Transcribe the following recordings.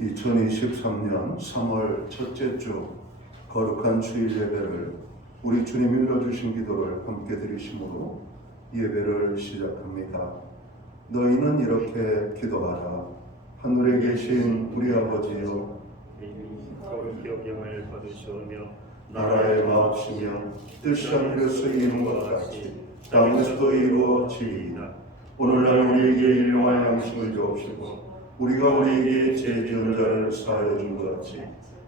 2023년 3월 첫째 주 거룩한 주일 예배를 우리 주님 일러주신 기도를 함께 드리심으로 예배를 시작합니다. 너희는 이렇게 기도하라. 하늘에 계신 우리 아버지여, 거룩히 여김을 받으시오며 나라의 마옵시며 뜻이 하늘에서 이루는 것 같이 땅에서도 이루어지이다. 오늘날 우리에게 일용할 양식을 주옵시고 우리가 우리에게 죄 지은 자를 사하여 준 것 같이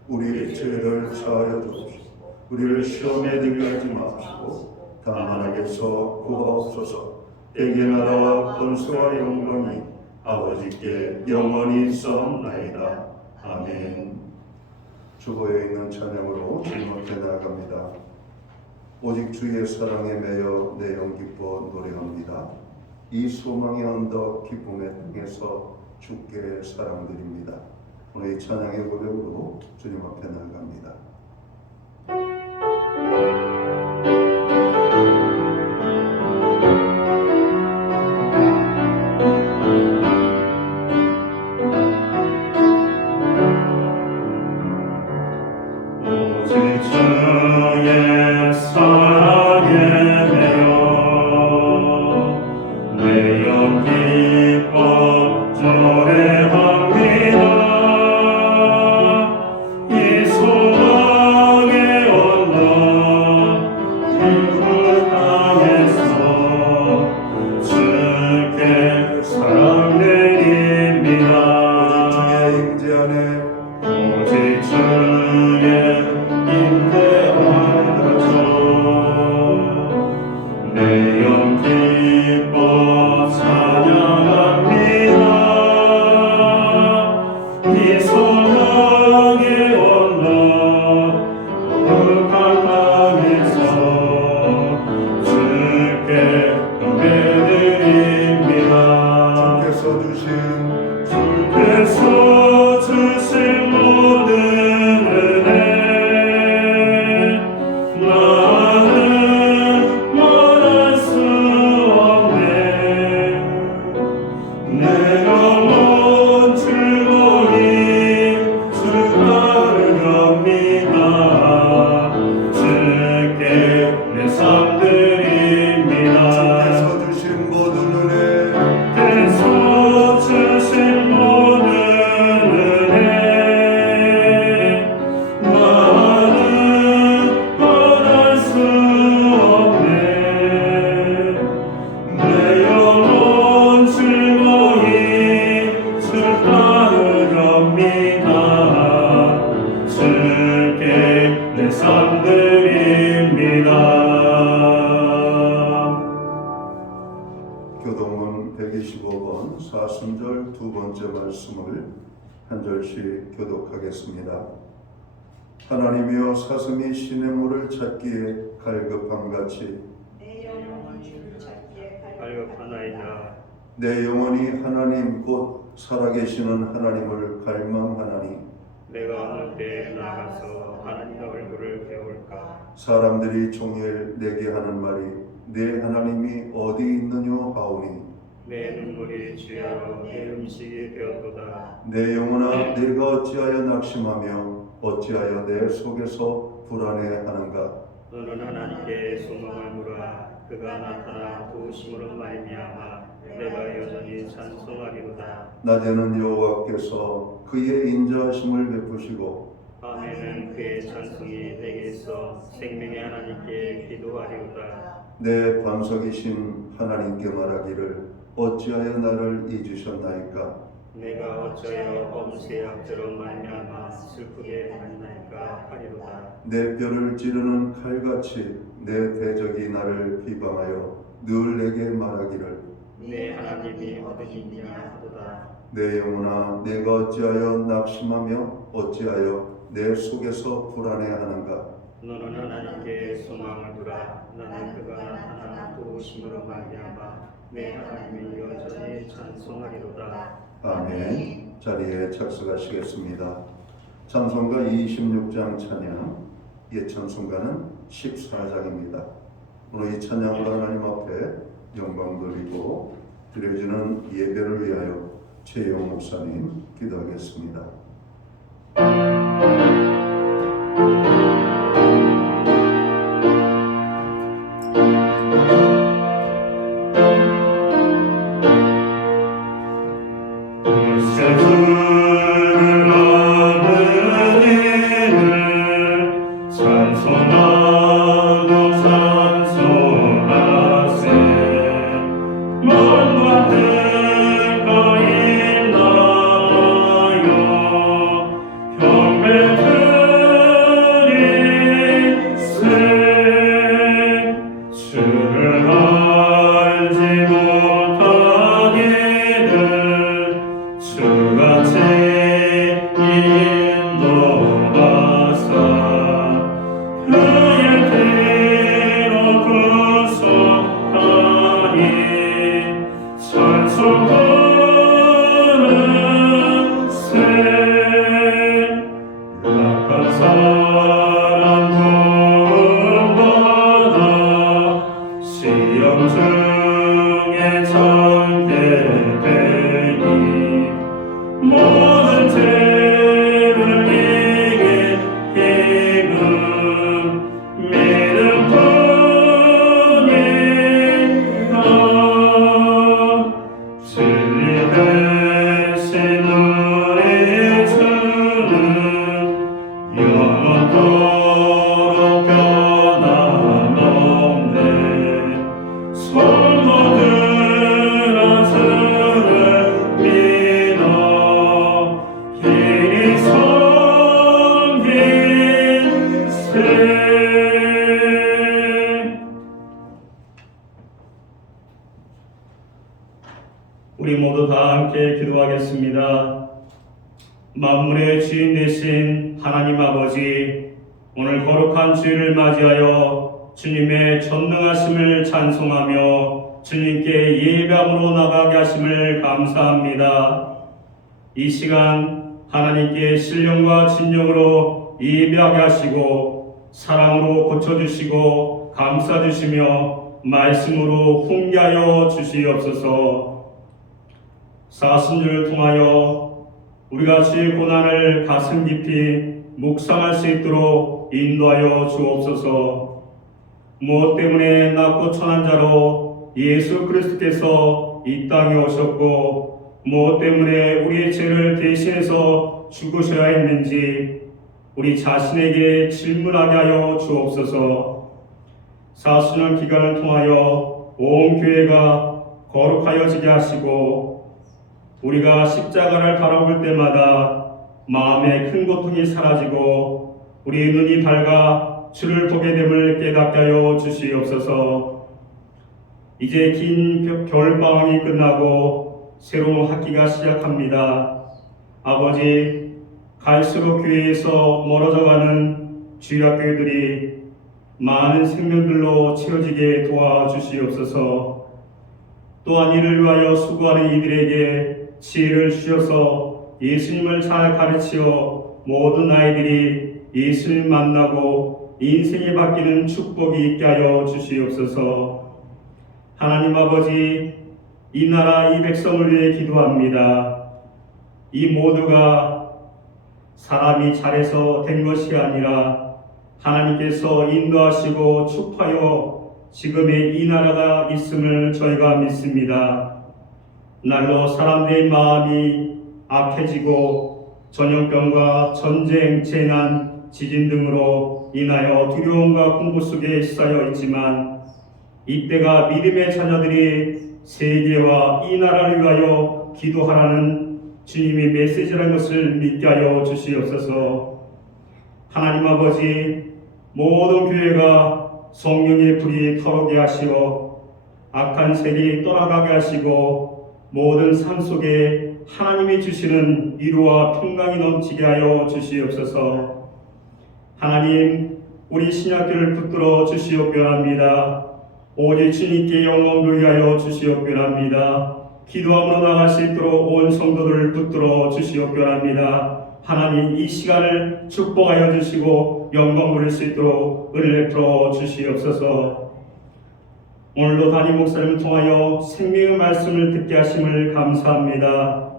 우리의 죄를 사하여 주옵시고 우리를 시험에 들게 하지 마옵시고 다만 악에서 구하옵소서. 때의 나라와 권세와 영광이 아버지께 영원히 있사옵나이다. 아멘. 주보에 있는 찬양으로 주님 앞에 나아갑니다. 오직 주의 사랑에 매여 내 영 기뻐 노래합니다. 이 소망의 언덕 기쁨의 땅에서 주께 사랑드립니다. 오늘 이 찬양의 고백으로 주님 앞에 나아갑니다. 오직 주의 사랑에 매여 내 영 기뻐 노래합니다. 이 소망의 언덕 기쁜 땅에서 주께 사랑드립니다. 오직 주의 임재 안에서 내 영 기뻐 찬양합니다. 이 소망의 언덕 거룩한 땅에서 주께 경배드립니다. 주께서 주신 모든 은혜 나는 말할 수 없네. 내 영혼 즐거이 주 따르렵니다. 주께 내 삶 드립니다. 주께서 주신 모든 은혜 주께서 주신 모든 은혜 나는 말할 수 없네. 내 영혼 즐거이 주 따르렵니다. 주께 내 삶 드립니다. 교동은 125번 사순절 두 번째 말씀을 한 절씩 교독하겠습니다. 하나님이여 사슴이 시냇물을 찾기에 갈급함같이 내 영혼이 주를 찾기에 갈급하나이다. 내 영혼이 하나님 곧 살아계시는 하나님을 갈망하나니 내가 어느 때에 나가서 하나님의 얼굴을 배울까? 사람들이 종일 내게 하는 말이 내 하나님이 어디 있느냐 하오니 내 눈물이 주야로 내 음식이 되었도다. 내 영혼아 내가 어찌하여 낙심하며 어찌하여 내 속에서 불안해하는가. 너는 하나님께 소망을 물으라. 그가 나타나 도우심으로 말미암아 내가 여전히 찬송하리로다. 낮에는 여호와께서 그의 인자하심을 베푸시고 밤에는 그의 찬송이 내게 있어 생명의 하나님께 기도하리로다. 내 반석이신 하나님께 말하기를 어찌하여 나를 잊으셨나이까. 내가 어찌하여 범죄의 악죄로 말미암아 슬프게 하나이까 하리로다. 내 뼈를 찌르는 칼같이 내 대적이 나를 비방하여 늘 내게 말하기를 내 하나님이 어디 있냐 하도다. 내 영혼아 내가 어찌하여 낙심하며 어찌하여 내 속에서 불안해하는가. 너는 하나님께 소망을 두라. 나는 그가 나타나 도우심으로 말미암아 내 하나님을 여전히 찬송하리로다. 아멘. 자리에 착석하시겠습니다. 찬송가 26장 찬양, 옛 찬송가는 14장입니다. 오늘 이 찬양으로 하나님 앞에 영광 돌리고 드려지는 예배를 위하여 최영 목사님 기도하겠습니다. 구세주를 얻는 이를 찬송하고 찬송하세. 먼 가까이 나여 경배 드리세. 주를 알지 못한 이들 주같이 인도하사 그의 피로 구속하니 찬송하는세. 약한 사람 도움받아 시험 중에 참게 되니 모든 죄를 이긴 힘은 믿음뿐이다. 진리 되신 우리 주는 영원토록 변함없네. 성도들아 주를 믿어 길이 섬기세. 우리 모두 다 함께 기도하겠습니다. 만물의 주인 되신 하나님 아버지, 오늘 거룩한 주일을 맞이하여 주님의 전능하심을 찬송하며 주님께 예배함으로 나가게 하심을 감사합니다. 이 시간 하나님께 신령과 진정으로 예배하게 하시고 사랑으로 고쳐주시고 감싸주시며 말씀으로 훈계하여 주시옵소서. 사순절을 통하여 우리가 주의 고난을 가슴 깊이 묵상할 수 있도록 인도하여 주옵소서. 무엇 때문에 낮고 천한 자로 예수 그리스도께서 이 땅에 오셨고 무엇 때문에 우리의 죄를 대신해서 죽으셔야 했는지 우리 자신에게 질문하게 하여 주옵소서. 사순절 기간을 통하여 온 교회가 거룩하여지게 하시고 우리가 십자가를 바라볼 때마다 마음의 큰 고통이 사라지고 우리 눈이 밝아 주를 보게 됨을 깨닫게 하여 주시옵소서. 이제 긴 겨울방학이 끝나고 새로운 학기가 시작합니다. 아버지, 갈수록 교회에서 멀어져가는 주일학교들이 많은 생명들로 채워지게 도와주시옵소서. 또한 이를 위하여 수고하는 이들에게 지혜를 주셔서 예수님을 잘 가르치어 모든 아이들이 예수님 만나고 인생이 바뀌는 축복이 있게 하여 주시옵소서. 하나님 아버지, 이 나라 이 백성을 위해 기도합니다. 이 모두가 사람이 잘해서 된 것이 아니라 하나님께서 인도하시고 축복하여 지금의 이 나라가 있음을 저희가 믿습니다. 날로 사람들의 마음이 악해지고 전염병과 전쟁, 재난, 지진 등으로 인하여 두려움과 공포 속에 쌓여 있지만 이때가 믿음의 자녀들이 세계와 이 나라를 위하여 기도하라는 주님의 메시지라는 것을 믿게 하여 주시옵소서. 하나님 아버지, 모든 교회가 성령의 불이 터오게 하시어 악한 세력이 떠나가게 하시고 모든 삶 속에 하나님이 주시는 위로와 평강이 넘치게 하여 주시옵소서. 하나님, 우리 신약교를 붙들어 주시옵소서. 오직 주님께 영광 돌리게 하여 주시옵소서. 기도함으로 나갈 수 있도록 온 성도들을 붙들어 주시옵소서. 하나님, 이 시간을 축복하여 주시고 영광 돌릴 수 있도록 은혜를 베풀어 주시옵소서. 오늘도 담임 목사님을 통하여 생명의 말씀을 듣게 하심을 감사합니다.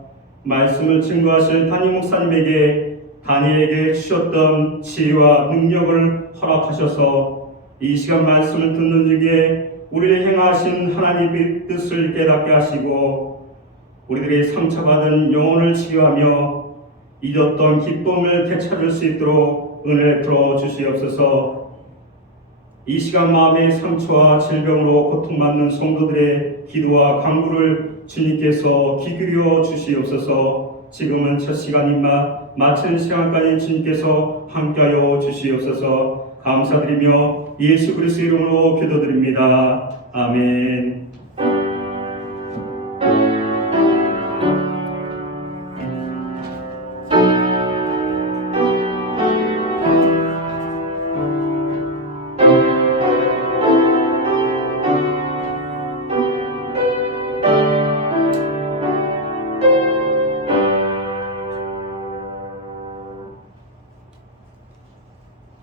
말씀을 증거하실 담임 목사님에게 다니엘에게 주셨던 지혜와 능력을 허락하셔서 이 시간 말씀을 듣는 중에 우리를 행하신 하나님의 뜻을 깨닫게 하시고 우리들이 상처받은 영혼을 치유하며 잊었던 기쁨을 되찾을 수 있도록 은혜 들어 주시옵소서. 이 시간 마음의 상처와 질병으로 고통받는 성도들의 기도와 간구를 주님께서 귀 기울여 주시옵소서. 지금은 첫 시간이마 마치는 시간까지 주님께서 함께하여 주시옵소서. 감사드리며 예수 그리스도의 이름으로 기도드립니다. 아멘.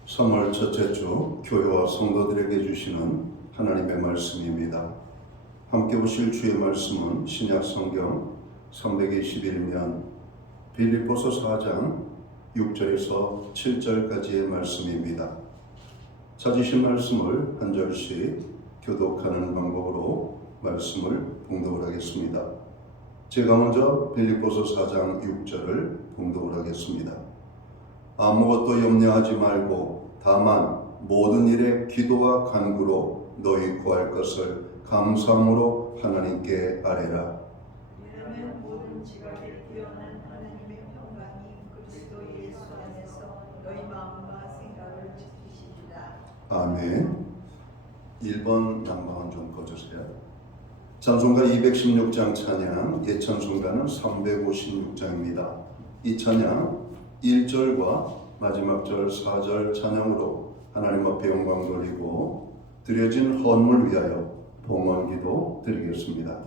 (3월) 첫째 주 교회와 성도들에게 주시는 하나님의 말씀입니다. 함께 보실 주의 말씀은 신약 성경 321면 빌립보서 4장 6절에서 7절까지의 말씀입니다. 찾으신 말씀을 한 절씩 교독하는 방법으로 말씀을 봉독을 하겠습니다. 제가 먼저 빌립보서 4장 6절을 봉독을 하겠습니다. 아무것도 염려하지 말고 다만 모든 일에 기도와 간구로 너희 구할 것을 감사함으로 하나님께 아뢰라. 왜냐하면 모든 지각에 뛰어난 하나님의 평강이 그리스도 예수 안에서 너희 마음과 생각을 지키시리라. 아멘. 1번 난방은 좀 꺼주세요. 찬송가 216장 찬양, 예찬송가는 356장입니다. 이 찬양 1절과 마지막 절 4절 찬양으로 하나님 앞에 영광 돌리고 드려진 헌물 위하여 봉헌기도 드리겠습니다.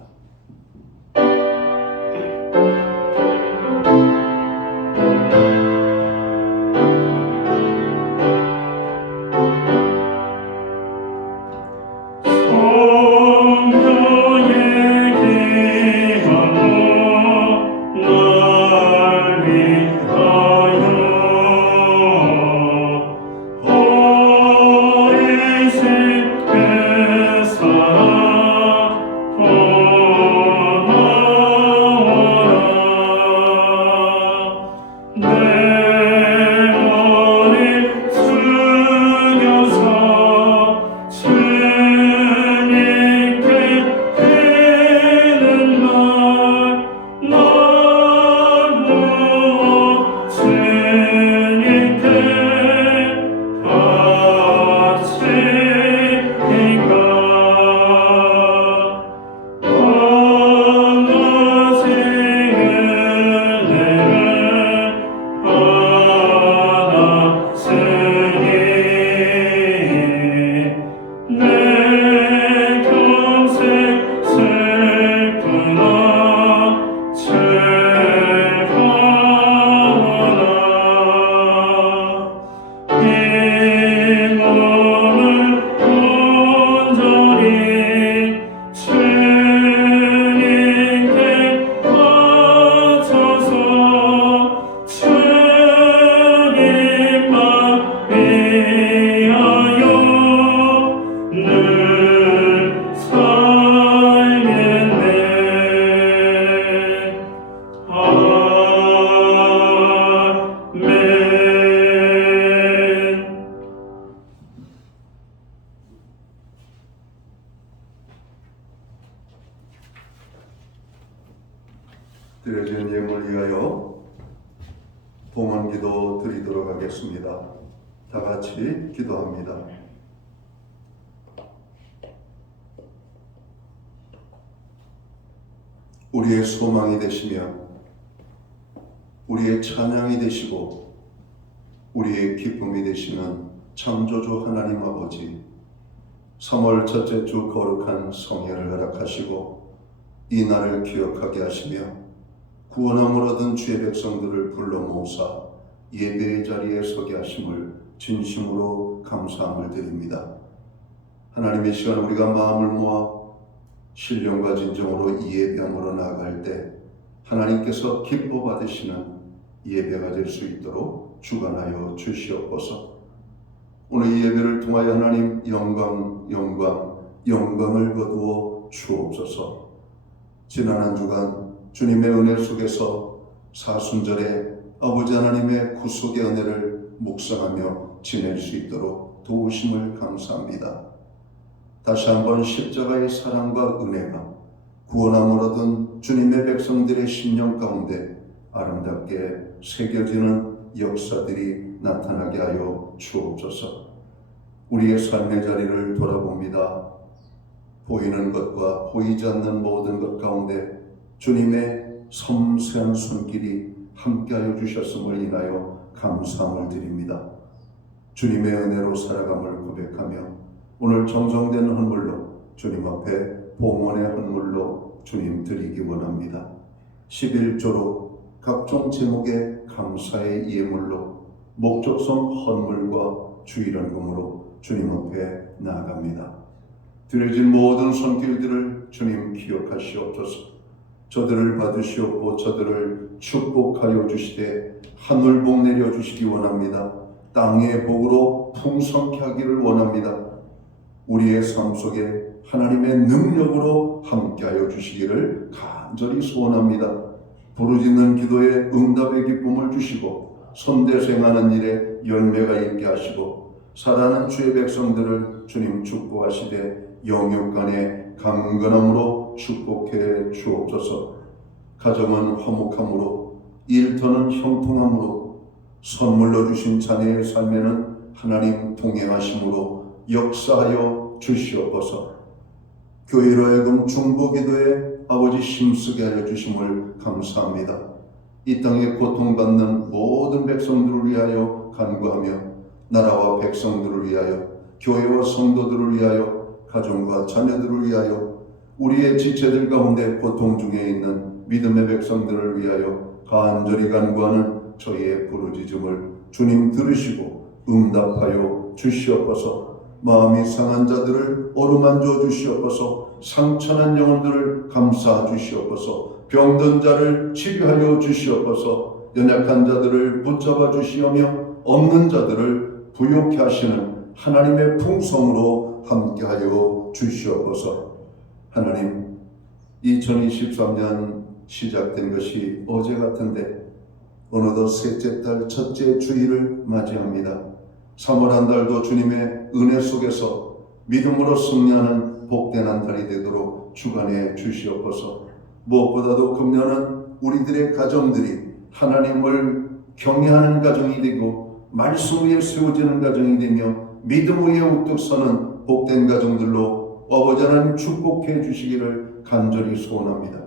드려진 예물 위하여 봉헌기도 드리도록 하겠습니다. 다 같이 기도합니다. 우리의 소망이 되시며 우리의 찬양이 되시고 우리의 기쁨이 되시는 창조주 하나님 아버지, 3월 첫째 주 거룩한 성회를 허락하시고 이 날을 기억하게 하시며 구원함을 얻은 주의 백성들을 불러 모으사 예배의 자리에 서게 하심을 진심으로 감사함을 드립니다. 하나님의 시간 우리가 마음을 모아 신령과 진정으로 이 예배함으로 나아갈 때 하나님께서 기뻐 받으시는 예배가 될 수 있도록 주관하여 주시옵소서. 오늘 이 예배를 통하여 하나님 영광을 거두어 주옵소서. 지난 한 주간 주님의 은혜 속에서 사순절에 아버지 하나님의 구속의 은혜를 묵상하며 지낼 수 있도록 도우심을 감사합니다. 다시 한번 십자가의 사랑과 은혜가 구원함을 얻은 주님의 백성들의 심령 가운데 아름답게 새겨지는 역사들이 나타나게 하여 주옵소서. 우리의 삶의 자리를 돌아봅니다. 보이는 것과 보이지 않는 모든 것 가운데 주님의 섬세한 손길이 함께하여 주셨음을 인하여 감사함을 드립니다. 주님의 은혜로 살아감을 고백하며 오늘 정성된 헌물로 주님 앞에 봉헌의 헌물로 주님 드리기 원합니다. 11조로 각종 제목의 감사의 예물로 목적성 헌물과 주일헌금으로 주님 앞에 나아갑니다. 드려진 모든 손길들을 주님 기억하시옵소서. 저들을 받으시옵고 저들을 축복하여 주시되 하늘복 내려주시기 원합니다. 땅의 복으로 풍성케 하기를 원합니다. 우리의 삶 속에 하나님의 능력으로 함께하여 주시기를 간절히 소원합니다. 부르짖는 기도에 응답의 기쁨을 주시고 선대생하는 일에 열매가 있게 하시고 살아가는 주의 백성들을 주님 축복하시되 영육간의 강건함으로 축복해 주옵소서. 가정은 화목함으로 일터는 형통함으로 선물로 주신 자녀의 삶에는 하나님 동행하심으로 역사하여 주시옵소서. 교회로 하여금 중보기도에 아버지 힘쓰게 하여 주심을 감사합니다. 이 땅에 고통받는 모든 백성들을 위하여 간구하며 나라와 백성들을 위하여 교회와 성도들을 위하여 가정과 자녀들을 위하여 우리의 지체들 가운데 고통 중에 있는 믿음의 백성들을 위하여 간절히 간구하는 저희의 부르짖음을 주님 들으시고 응답하여 주시옵소서. 마음이 상한 자들을 어루만져 주시옵소서. 상처난 영혼들을 감싸 주시옵소서. 병든 자를 치료하여 주시옵소서. 연약한 자들을 붙잡아 주시오며 없는 자들을 부욕케 하시는 하나님의 풍성으로 함께하여 주시옵소서. 하나님, 2023년 시작된 것이 어제 같은데 어느덧 셋째 달 첫째 주일을 맞이합니다. 3월 한 달도 주님의 은혜 속에서 믿음으로 승리하는 복된 한 달이 되도록 주관해 주시옵소서. 무엇보다도 금년은 우리들의 가정들이 하나님을 경외하는 가정이 되고 말씀 위에 세워지는 가정이 되며 믿음 위에 우뚝 서는 복된 가정들로 아버지 하나님 축복해 주시기를 간절히 소원합니다.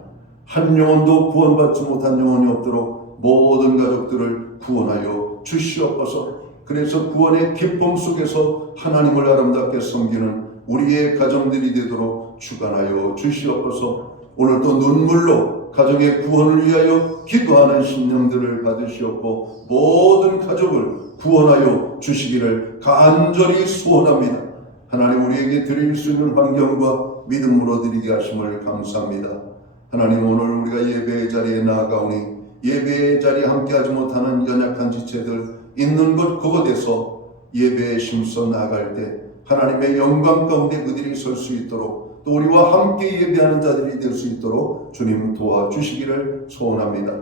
한 영혼도 구원받지 못한 영혼이 없도록 모든 가족들을 구원하여 주시옵소서. 그래서 구원의 기쁨 속에서 하나님을 아름답게 섬기는 우리의 가정들이 되도록 주관하여 주시옵소서. 오늘도 눈물로 가정의 구원을 위하여 기도하는 심령들을 받으시옵고 모든 가족을 구원하여 주시기를 간절히 소원합니다. 하나님, 우리에게 드릴 수 있는 환경과 믿음으로 드리게 하심을 감사합니다. 하나님, 오늘 우리가 예배의 자리에 나아가오니 예배의 자리에 함께하지 못하는 연약한 지체들 있는 것 그곳에서 예배에 힘써 나아갈 때 하나님의 영광 가운데 그들이 설 수 있도록 또 우리와 함께 예배하는 자들이 될 수 있도록 주님 도와주시기를 소원합니다.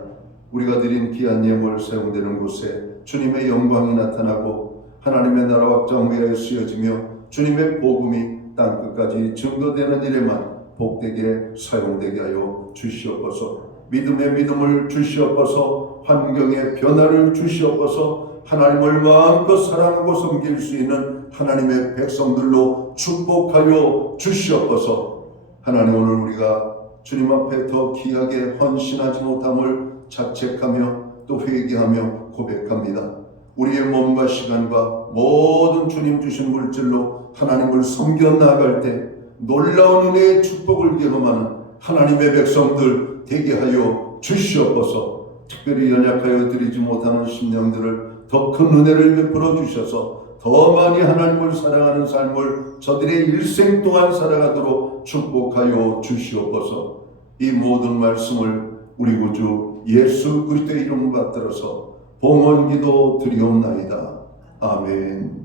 우리가 드린 귀한 예물 세움되는 곳에 주님의 영광이 나타나고 하나님의 나라 확장 위하여 쓰여지며 주님의 복음이 땅끝까지 증거되는 일에만 복되게 사용되게 하여 주시옵소서. 믿음의 믿음을 주시옵소서. 환경의 변화를 주시옵소서. 하나님을 마음껏 사랑하고 섬길 수 있는 하나님의 백성들로 축복하여 주시옵소서. 하나님, 오늘 우리가 주님 앞에 더 귀하게 헌신하지 못함을 자책하며 또 회개하며 고백합니다. 우리의 몸과 시간과 모든 주님 주신 물질로 하나님을 섬겨 나아갈 때 놀라운 은혜의 축복을 경험하는 하나님의 백성들 되게 하여 주시옵소서. 특별히 연약하여 드리지 못하는 심령들을 더 큰 은혜를 베풀어 주셔서 더 많이 하나님을 사랑하는 삶을 저들의 일생 동안 살아가도록 축복하여 주시옵소서. 이 모든 말씀을 우리 구주 예수 그리스도의 이름 받들어서 봉헌기도 드리옵나이다. 아멘.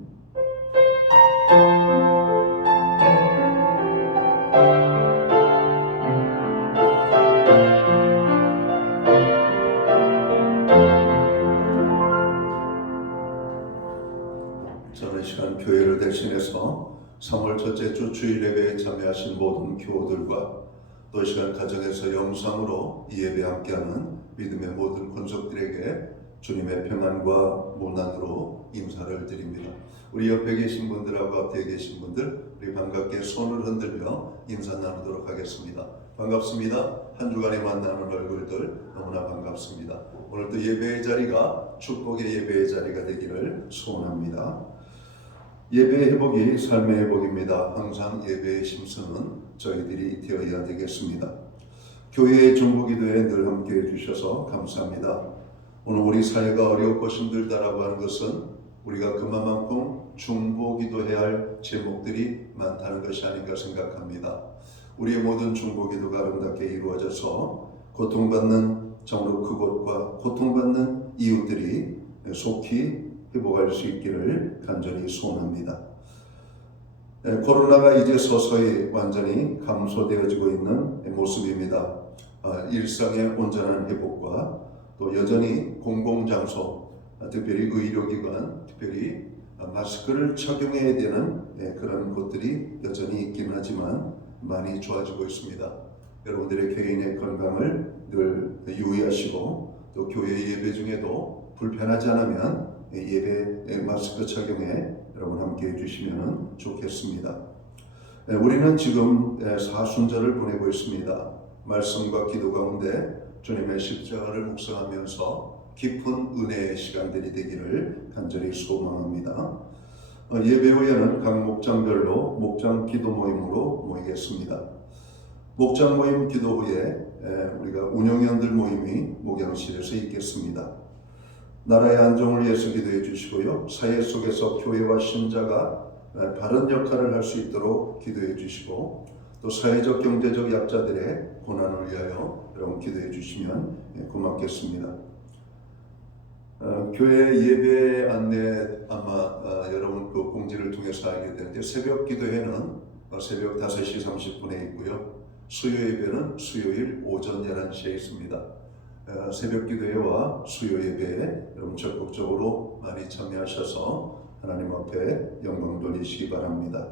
교회를 대신해서 3월 첫째 주 주일 예배에 참여하신 모든 교우들과 또 이 시간 가정에서 영상으로 이 예배에 함께하는 믿음의 모든 권속들에게 주님의 평안과 문안으로 인사를 드립니다. 우리 옆에 계신 분들하고 앞에 계신 분들 우리 반갑게 손을 흔들며 인사 나누도록 하겠습니다. 반갑습니다. 한 주간에 만나는 얼굴들 너무나 반갑습니다. 오늘도 예배의 자리가 축복의 예배의 자리가 되기를 소원합니다. 예배의 회복이 삶의 회복입니다. 항상 예배의 심성은 저희들이 되어야 되겠습니다. 교회의 중보기도에 늘 함께해 주셔서 감사합니다. 오늘 우리 사회가 어렵고 힘들다라고 하는 것은 우리가 그만큼 중보기도해야 할 제목들이 많다는 것이 아닌가 생각합니다. 우리의 모든 중보기도가 아름답게 이루어져서 고통받는 정로 그곳과 고통받는 이웃들이 속히 회복할 수 있기를 간절히 소원합니다. 코로나가 이제 서서히 완전히 감소되어지고 있는 모습입니다. 일상의 온전한 회복과 또 여전히 공공장소, 특별히 의료기관, 특별히 마스크를 착용해야 되는 그런 곳들이 여전히 있긴 하지만 많이 좋아지고 있습니다. 여러분들의 개인의 건강을 늘 유의하시고 또 교회 예배 중에도 불편하지 않으면 예배 마스크 착용에 여러분 함께 해주시면 좋겠습니다. 우리는 지금 사순절을 보내고 있습니다. 말씀과 기도 가운데 주님의 십자가를 묵상하면서 깊은 은혜의 시간들이 되기를 간절히 소망합니다. 예배 후에는 각 목장별로 목장 기도 모임으로 모이겠습니다. 목장 모임 기도 후에 우리가 운영위원들 모임이 목양실에서 있겠습니다. 나라의 안정을 위해서 기도해 주시고요. 사회 속에서 교회와 신자가 바른 역할을 할 수 있도록 기도해 주시고 또 사회적 경제적 약자들의 고난을 위하여 여러분 기도해 주시면 고맙겠습니다. 교회 예배 안내 아마 여러분 그 공지를 통해서 알게 되는데 새벽 기도회는 새벽 5시 30분에 있고요. 수요 예배는 수요일 오전 11시에 있습니다. 새벽 기도회와 수요 예배에 여러분 적극적으로 많이 참여하셔서 하나님 앞에 영광 돌리시기 바랍니다.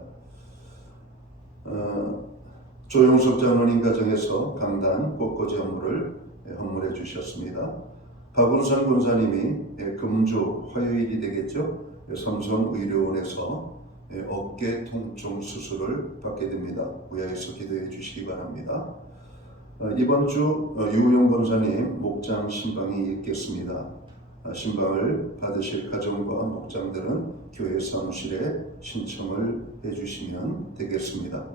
조용석 장로님 가정에서 강단 꽃꽂이 업무를 헌물해 주셨습니다. 박운선 권사님이 금주 화요일이 되겠죠. 삼성의료원에서 어깨 통증 수술을 받게 됩니다. 우야에서 기도해 주시기 바랍니다. 이번 주 유용 권사님 목장 신방이 있겠습니다. 신방을 받으실 가정과 목장들은 교회 사무실에 신청을 해주시면 되겠습니다.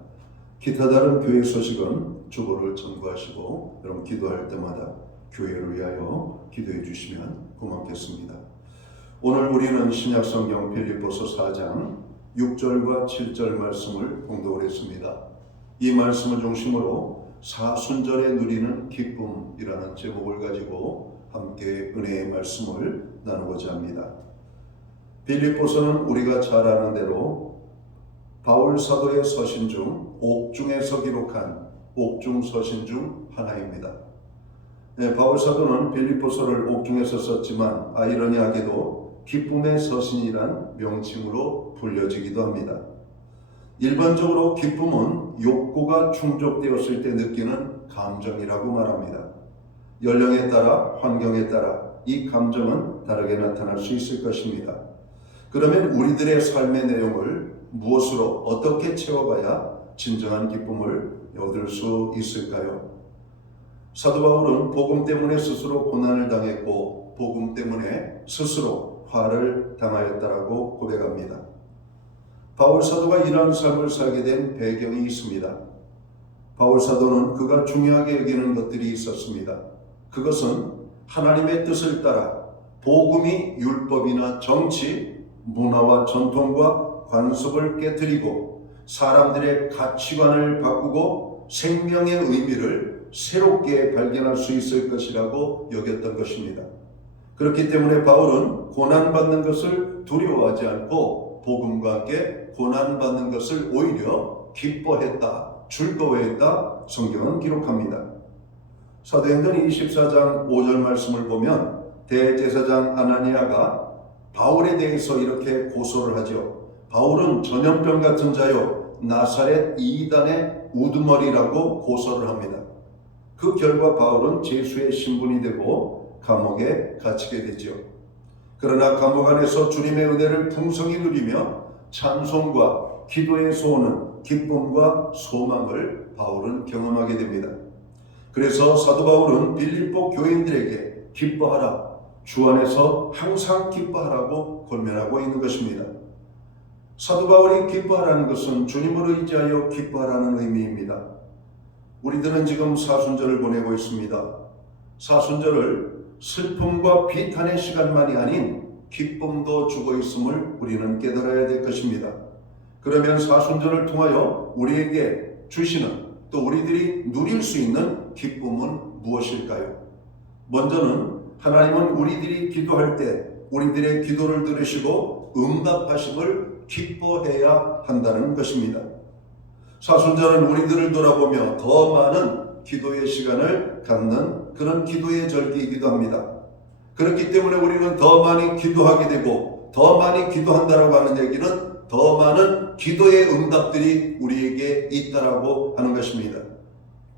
기타 다른 교회 소식은 주보를 참고하시고 여러분 기도할 때마다 교회를 위하여 기도해 주시면 고맙겠습니다. 오늘 우리는 신약성경 빌립보서 4장 6절과 7절 말씀을 공독을 했습니다. 이 말씀을 중심으로 사순절에 누리는 기쁨이라는 제목을 가지고 함께 은혜의 말씀을 나누고자 합니다. 빌립보서는 우리가 잘 아는 대로 바울 사도의 서신 중 옥중에서 기록한 옥중 서신 중 하나입니다. 바울 사도는 빌립보서를 옥중에서 썼지만 아이러니하게도 기쁨의 서신이란 명칭으로 불려지기도 합니다. 일반적으로 기쁨은 욕구가 충족되었을 때 느끼는 감정이라고 말합니다. 연령에 따라 환경에 따라 이 감정은 다르게 나타날 수 있을 것입니다. 그러면 우리들의 삶의 내용을 무엇으로 어떻게 채워가야 진정한 기쁨을 얻을 수 있을까요? 사도 바울은 복음 때문에 스스로 고난을 당했고 복음 때문에 스스로 화를 당하였다라고 고백합니다. 바울 사도가 이러한 삶을 살게 된 배경이 있습니다. 바울 사도는 그가 중요하게 여기는 것들이 있었습니다. 그것은 하나님의 뜻을 따라 복음이 율법이나 정치, 문화와 전통과 관습을 깨뜨리고 사람들의 가치관을 바꾸고 생명의 의미를 새롭게 발견할 수 있을 것이라고 여겼던 것입니다. 그렇기 때문에 바울은 고난받는 것을 두려워하지 않고 복음과 함께 고난받는 것을 오히려 기뻐했다, 즐거워했다 성경은 기록합니다. 사도행전 24장 5절 말씀을 보면 대제사장 아나니아가 바울에 대해서 이렇게 고소를 하죠. 바울은 전염병 같은 자요 나사렛 이단의 우두머리라고 고소를 합니다. 그 결과 바울은 제수의 신분이 되고 감옥에 갇히게 되죠. 그러나 감옥 안에서 주님의 은혜를 풍성히 누리며 찬송과 기도에서 오는 기쁨과 소망을 바울은 경험하게 됩니다. 그래서 사도 바울은 빌립보 교인들에게 기뻐하라, 주 안에서 항상 기뻐하라고 권면하고 있는 것입니다. 사도 바울이 기뻐하라는 것은 주님을 의지하여 기뻐하라는 의미입니다. 우리들은 지금 사순절을 보내고 있습니다. 사순절을 슬픔과 비탄의 시간만이 아닌 기쁨도 주고 있음을 우리는 깨달아야 될 것입니다. 그러면 사순절을 통하여 우리에게 주시는 또 우리들이 누릴 수 있는 기쁨은 무엇일까요? 먼저는 하나님은 우리들이 기도할 때 우리들의 기도를 들으시고 응답하심을 기뻐해야 한다는 것입니다. 사순절은 우리들을 돌아보며 더 많은 기도의 시간을 갖는 그런 기도의 절기이기도 합니다. 그렇기 때문에 우리는 더 많이 기도하게 되고 더 많이 기도한다라고 하는 얘기는 더 많은 기도의 응답들이 우리에게 있다라고 하는 것입니다.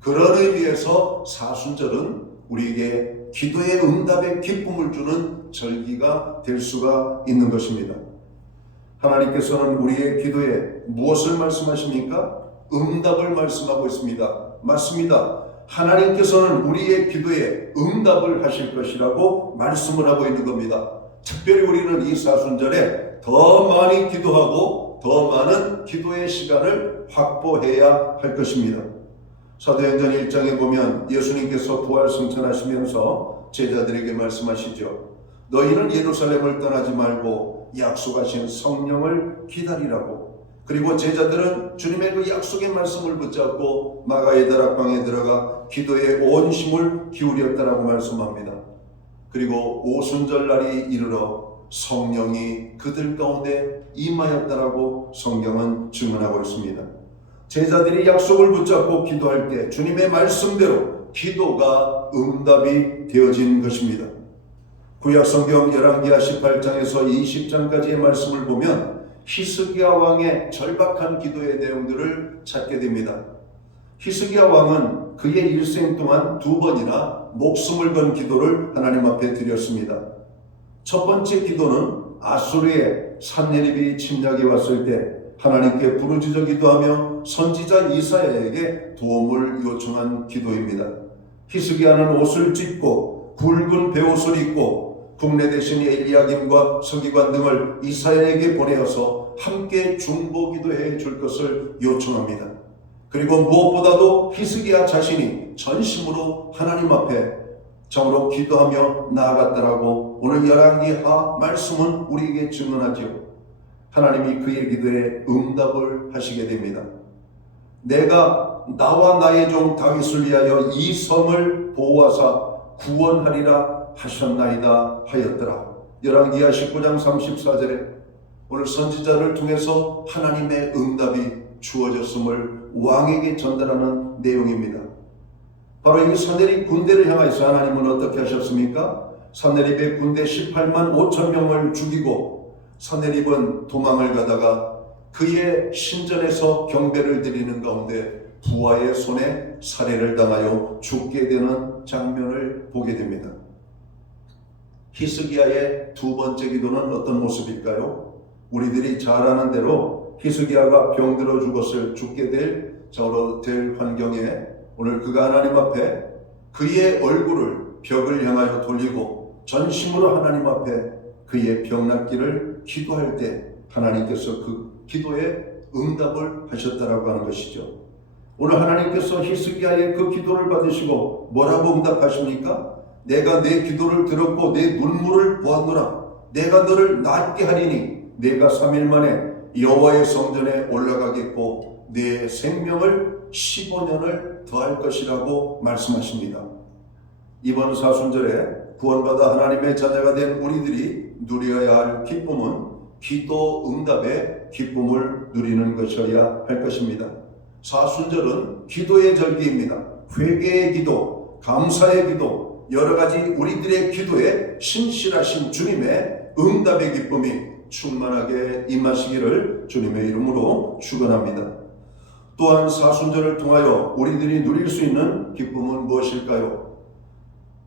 그런 의미에서 사순절은 우리에게 기도의 응답의 기쁨을 주는 절기가 될 수가 있는 것입니다. 하나님께서는 우리의 기도에 무엇을 말씀하십니까? 응답을 말씀하고 있습니다. 맞습니다. 하나님께서는 우리의 기도에 응답을 하실 것이라고 말씀을 하고 있는 겁니다. 특별히 우리는 이 사순절에 더 많이 기도하고 더 많은 기도의 시간을 확보해야 할 것입니다. 사도행전 1장에 보면 예수님께서 부활 승천하시면서 제자들에게 말씀하시죠. 너희는 예루살렘을 떠나지 말고 약속하신 성령을 기다리라고. 그리고 제자들은 주님의 그 약속의 말씀을 붙잡고 마가의 다락방에 들어가 기도에 온 힘을 기울였다라고 말씀합니다. 그리고 오순절 날이 이르러 성령이 그들 가운데 임하였다라고 성경은 증언하고 있습니다. 제자들이 약속을 붙잡고 기도할 때 주님의 말씀대로 기도가 응답이 되어진 것입니다. 구약성경 열왕기하 18장에서 20장까지의 말씀을 보면 히스기야 왕의 절박한 기도의 내용들을 찾게 됩니다. 히스기야 왕은 그의 일생 동안 2번이나 목숨을 건 기도를 하나님 앞에 드렸습니다. 첫 번째 기도는 아수르의 산헤립이 침략해 왔을 때 하나님께 부르짖어 기도하며 선지자 이사야에게 도움을 요청한 기도입니다. 히스기야는 옷을 찢고 굵은 베옷을 입고 국내 대신 엘리야김과 서기관 등을 이사야에게 보내어서 함께 중보기도해 줄 것을 요청합니다. 그리고 무엇보다도 히스기야 자신이 전심으로 하나님 앞에 정으로 기도하며 나아갔다라고 오늘 열왕기하 말씀은 우리에게 증언하지요. 하나님이 그의 기도에 응답을 하시게 됩니다. 내가 나와 나의 종 다윗을 위하여 이 성을 보호하사 구원하리라 하셨나이다 하였더라. 열왕기하 19장 34절에 오늘 선지자를 통해서 하나님의 응답이 주어졌음을 왕에게 전달하는 내용입니다. 바로 이 산헤립 군대를 향하여서 하나님은 어떻게 하셨습니까? 산헤립의 군대 18만 5천 명을 죽이고 산헤립은 도망을 가다가 그의 신전에서 경배를 드리는 가운데 부하의 손에 살해를 당하여 죽게 되는 장면을 보게 됩니다. 히스기야의 2번째 기도는 어떤 모습일까요? 우리들이 잘 아는 대로 히스기야가 병들어 죽게 될 환경에 오늘 그가 하나님 앞에 그의 얼굴을 벽을 향하여 돌리고 전심으로 하나님 앞에 그의 병 낫기를 기도할 때 하나님께서 그 기도에 응답을 하셨다라고 하는 것이죠. 오늘 하나님께서 히스기야의 그 기도를 받으시고 뭐라고 응답하십니까? 내가 내 기도를 들었고 내 눈물을 보았노라. 내가 너를 낫게 하리니 내가 3일 만에 여호와의 성전에 올라가겠고 내 생명을 15년을 더할 것이라고 말씀하십니다. 이번 사순절에 구원받아 하나님의 자녀가 된 우리들이 누려야 할 기쁨은 기도 응답의 기쁨을 누리는 것이어야 할 것입니다. 사순절은 기도의 절기입니다. 회개의 기도, 감사의 기도, 여러 가지 우리들의 기도에 신실하신 주님의 응답의 기쁨이 충만하게 임하시기를 주님의 이름으로 축원합니다. 또한 사순절을 통하여 우리들이 누릴 수 있는 기쁨은 무엇일까요?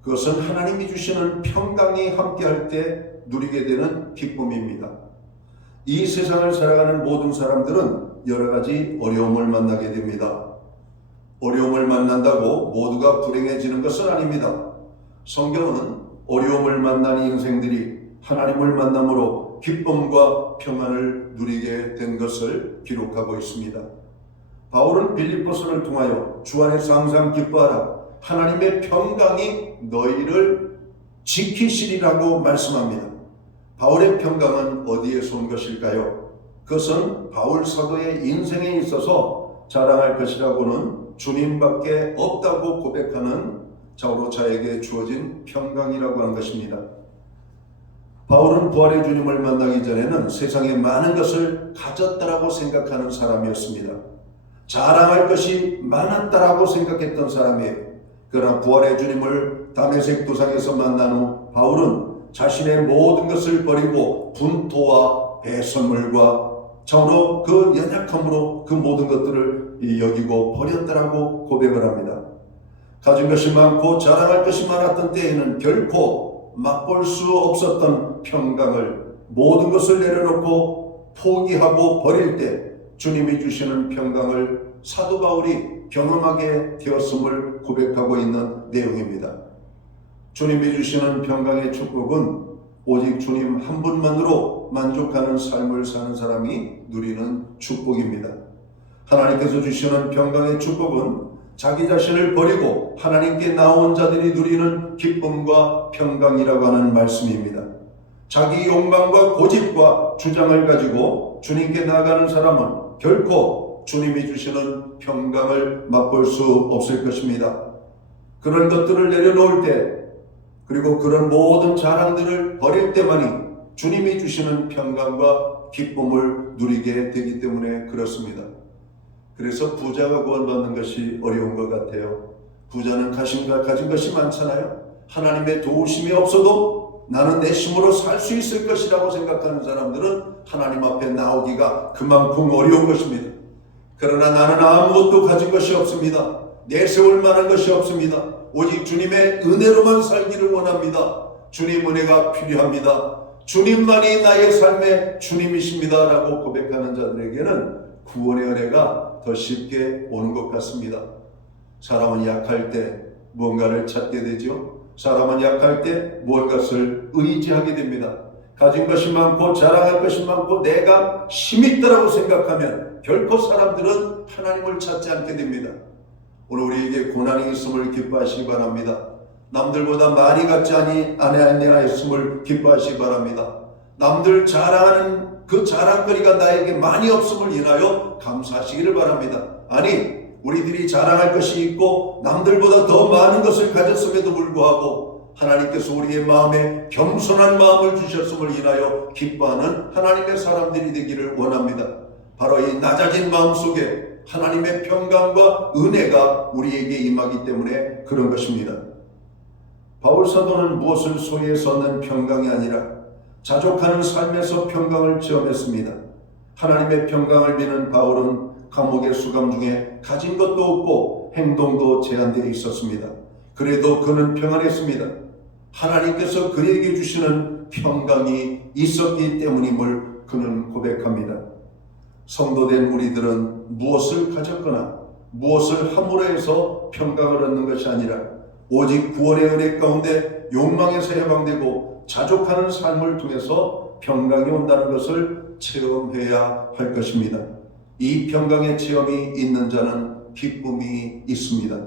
그것은 하나님이 주시는 평강이 함께할 때 누리게 되는 기쁨입니다. 이 세상을 살아가는 모든 사람들은 여러 가지 어려움을 만나게 됩니다. 어려움을 만난다고 모두가 불행해지는 것은 아닙니다. 성경은 어려움을 만난 인생들이 하나님을 만남으로 기쁨과 평안을 누리게 된 것을 기록하고 있습니다. 바울은 빌립보서를 통하여 주 안에서 항상 기뻐하라, 하나님의 평강이 너희를 지키시리라고 말씀합니다. 바울의 평강은 어디에서 온 것일까요? 그것은 바울 사도의 인생에 있어서 자랑할 것이라고는 주님밖에 없다고 고백하는 자오로차에게 주어진 평강이라고 하는 것입니다. 바울은 부활의 주님을 만나기 전에는 세상에 많은 것을 가졌다라고 생각하는 사람이었습니다. 자랑할 것이 많았다라고 생각했던 사람이에요. 그러나 부활의 주님을 다메섹 도상에서 만난 후 바울은 자신의 모든 것을 버리고 분토와 배설물과 참으로 그 연약함으로 그 모든 것들을 여기고 버렸다라고 고백을 합니다. 가진 것이 많고 자랑할 것이 많았던 때에는 결코 맛볼 수 없었던 평강을 모든 것을 내려놓고 포기하고 버릴 때 주님이 주시는 평강을 사도 바울이 경험하게 되었음을 고백하고 있는 내용입니다. 주님이 주시는 평강의 축복은 오직 주님 한 분만으로 만족하는 삶을 사는 사람이 누리는 축복입니다. 하나님께서 주시는 평강의 축복은 자기 자신을 버리고 하나님께 나온 자들이 누리는 기쁨과 평강이라고 하는 말씀입니다. 자기 욕망과 고집과 주장을 가지고 주님께 나아가는 사람은 결코 주님이 주시는 평강을 맛볼 수 없을 것입니다. 그런 것들을 내려놓을 때, 그리고 그런 모든 자랑들을 버릴 때만이 주님이 주시는 평강과 기쁨을 누리게 되기 때문에 그렇습니다. 그래서 부자가 구원받는 것이 어려운 것 같아요. 부자는 가진 것이 많잖아요. 하나님의 도우심이 없어도 나는 내 힘으로 살 수 있을 것이라고 생각하는 사람들은 하나님 앞에 나오기가 그만큼 어려운 것입니다. 그러나 나는 아무것도 가진 것이 없습니다. 내세울 만한 것이 없습니다. 오직 주님의 은혜로만 살기를 원합니다. 주님 은혜가 필요합니다. 주님만이 나의 삶의 주님이십니다 라고 고백하는 자들에게는 구원의 은혜가 더 쉽게 오는 것 같습니다. 사람은 약할 때 무언가를 찾게 되죠. 사람은 약할 때 무엇을 의지하게 됩니다. 가진 것이 많고 자랑할 것이 많고 내가 힘이 있다고 생각하면 결코 사람들은 하나님을 찾지 않게 됩니다. 오늘 우리에게 고난이 있음을 기뻐하시기 바랍니다. 남들보다 많이 갖지 아니하였음을 기뻐하시기 바랍니다. 남들 자랑하는 그 자랑거리가 나에게 많이 없음을 인하여 감사하시기를 바랍니다. 아니, 우리들이 자랑할 것이 있고 남들보다 더 많은 것을 가졌음에도 불구하고 하나님께서 우리의 마음에 겸손한 마음을 주셨음을 인하여 기뻐하는 하나님의 사람들이 되기를 원합니다. 바로 이 낮아진 마음 속에 하나님의 평강과 은혜가 우리에게 임하기 때문에 그런 것입니다. 바울 사도는 무엇을 소유해서 얻는 평강이 아니라 자족하는 삶에서 평강을 체험했습니다. 하나님의 평강을 비는 바울은 감옥의 수감 중에 가진 것도 없고 행동도 제한되어 있었습니다. 그래도 그는 평안했습니다. 하나님께서 그에게 주시는 평강이 있었기 때문임을 그는 고백합니다. 성도된 우리들은 무엇을 가졌거나 무엇을 함으로 해서 평강을 얻는 것이 아니라 오직 구원의 은혜 가운데 욕망에서 해방되고 자족하는 삶을 통해서 평강이 온다는 것을 체험해야 할 것입니다. 이 평강의 체험이 있는 자는 기쁨이 있습니다.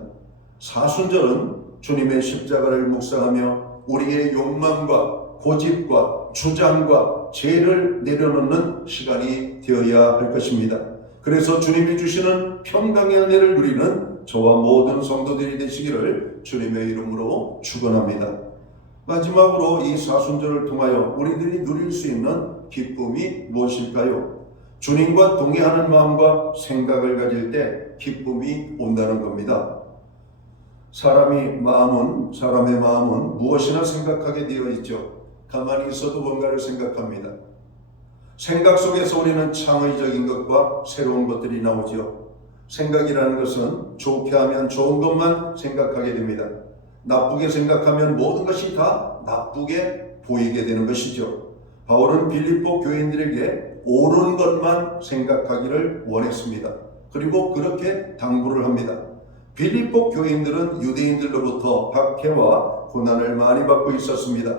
사순절은 주님의 십자가를 묵상하며 우리의 욕망과 고집과 주장과 죄를 내려놓는 시간이 되어야 할 것입니다. 그래서 주님이 주시는 평강의 은혜를 누리는 저와 모든 성도들이 되시기를 주님의 이름으로 축원합니다. 마지막으로 이 사순절을 통하여 우리들이 누릴 수 있는 기쁨이 무엇일까요? 주님과 동행하는 마음과 생각을 가질 때 기쁨이 온다는 겁니다. 사람의 마음은 무엇이나 생각하게 되어 있죠. 가만히 있어도 뭔가를 생각합니다. 생각 속에서 우리는 창의적인 것과 새로운 것들이 나오지요. 생각이라는 것은 좋게 하면 좋은 것만 생각하게 됩니다. 나쁘게 생각하면 모든 것이 다 나쁘게 보이게 되는 것이죠. 바울은 빌립보 교인들에게 옳은 것만 생각하기를 원했습니다. 그리고 그렇게 당부를 합니다. 빌립보 교인들은 유대인들로부터 박해와 고난을 많이 받고 있었습니다.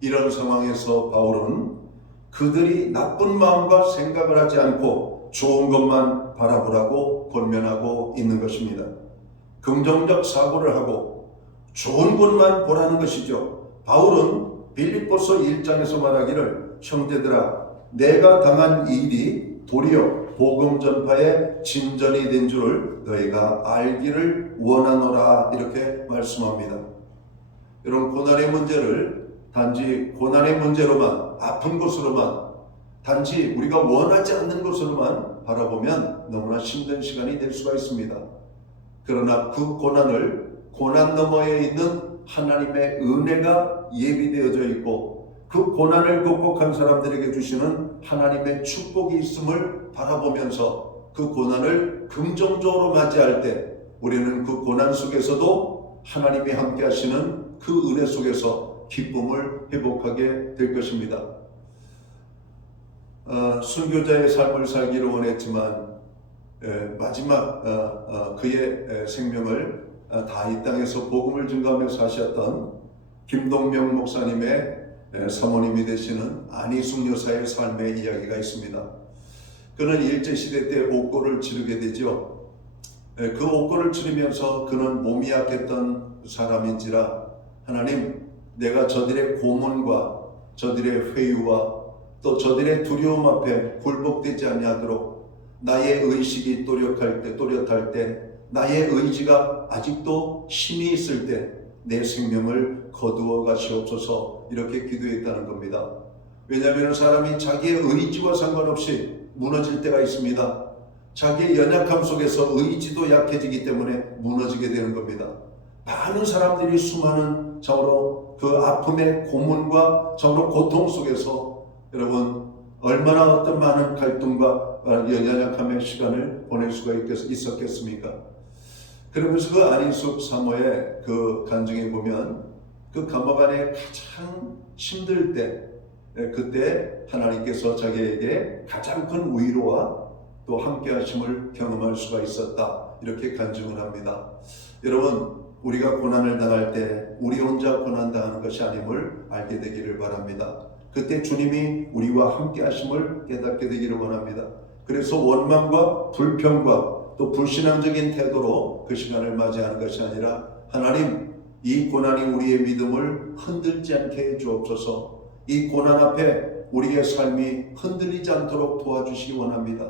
이런 상황에서 바울은 그들이 나쁜 마음과 생각을 하지 않고 좋은 것만 바라보라고 권면하고 있는 것입니다. 긍정적 사고를 하고 좋은 것만 보라는 것이죠. 바울은 빌립보서 1장에서 말하기를 형제들아 내가 당한 일이 도리어 복음 전파의 진전이 된 줄을 너희가 알기를 원하노라 이렇게 말씀합니다. 여러분 고난의 문제를 단지 고난의 문제로만 아픈 것으로만 단지 우리가 원하지 않는 것으로만 바라보면 너무나 힘든 시간이 될 수가 있습니다. 그러나 그 고난을 고난 너머에 있는 하나님의 은혜가 예비되어져 있고 그 고난을 극복한 사람들에게 주시는 하나님의 축복이 있음을 바라보면서 그 고난을 긍정적으로 맞이할 때 우리는 그 고난 속에서도 하나님이 함께 하시는 그 은혜 속에서 기쁨을 회복하게 될 것입니다. 순교자의 삶을 살기를 원했지만 마지막 그의 생명을 다 이 땅에서 복음을 증거하며 사셨던 김동명 목사님의 사모님이 되시는 안희숙 여사의 삶의 이야기가 있습니다. 그는 일제시대 때 옥고를 치르게 되죠. 그 옥고를 치르면서 그는 몸이 약했던 사람인지라 하나님 내가 저들의 고문과 저들의 회유와 또 저들의 두려움 앞에 굴복되지 아니하도록 나의 의식이 또렷할 때 나의 의지가 아직도 힘이 있을 때 내 생명을 거두어 가시옵소서 이렇게 기도했다는 겁니다. 왜냐하면 사람이 자기의 의지와 상관없이 무너질 때가 있습니다. 자기의 연약함 속에서 의지도 약해지기 때문에 무너지게 되는 겁니다. 많은 사람들이 수많은 참으로 그 아픔의 고문과 참으로 고통 속에서 여러분 얼마나 어떤 많은 갈등과 연약함의 시간을 보낼 수가 있었겠습니까? 그러면서 그 안희숙 사모의 그 간증에 보면 그 감옥 안에 가장 힘들 때 그때 하나님께서 자기에게 가장 큰 위로와 또 함께 하심을 경험할 수가 있었다 이렇게 간증을 합니다. 여러분 우리가 고난을 당할 때 우리 혼자 고난 당하는 것이 아님을 알게 되기를 바랍니다. 그때 주님이 우리와 함께 하심을 깨닫게 되기를 원합니다. 그래서 원망과 불평과 또 불신앙적인 태도로 그 시간을 맞이하는 것이 아니라 하나님 이 고난이 우리의 믿음을 흔들지 않게 해 주옵소서. 이 고난 앞에 우리의 삶이 흔들리지 않도록 도와주시기 원합니다.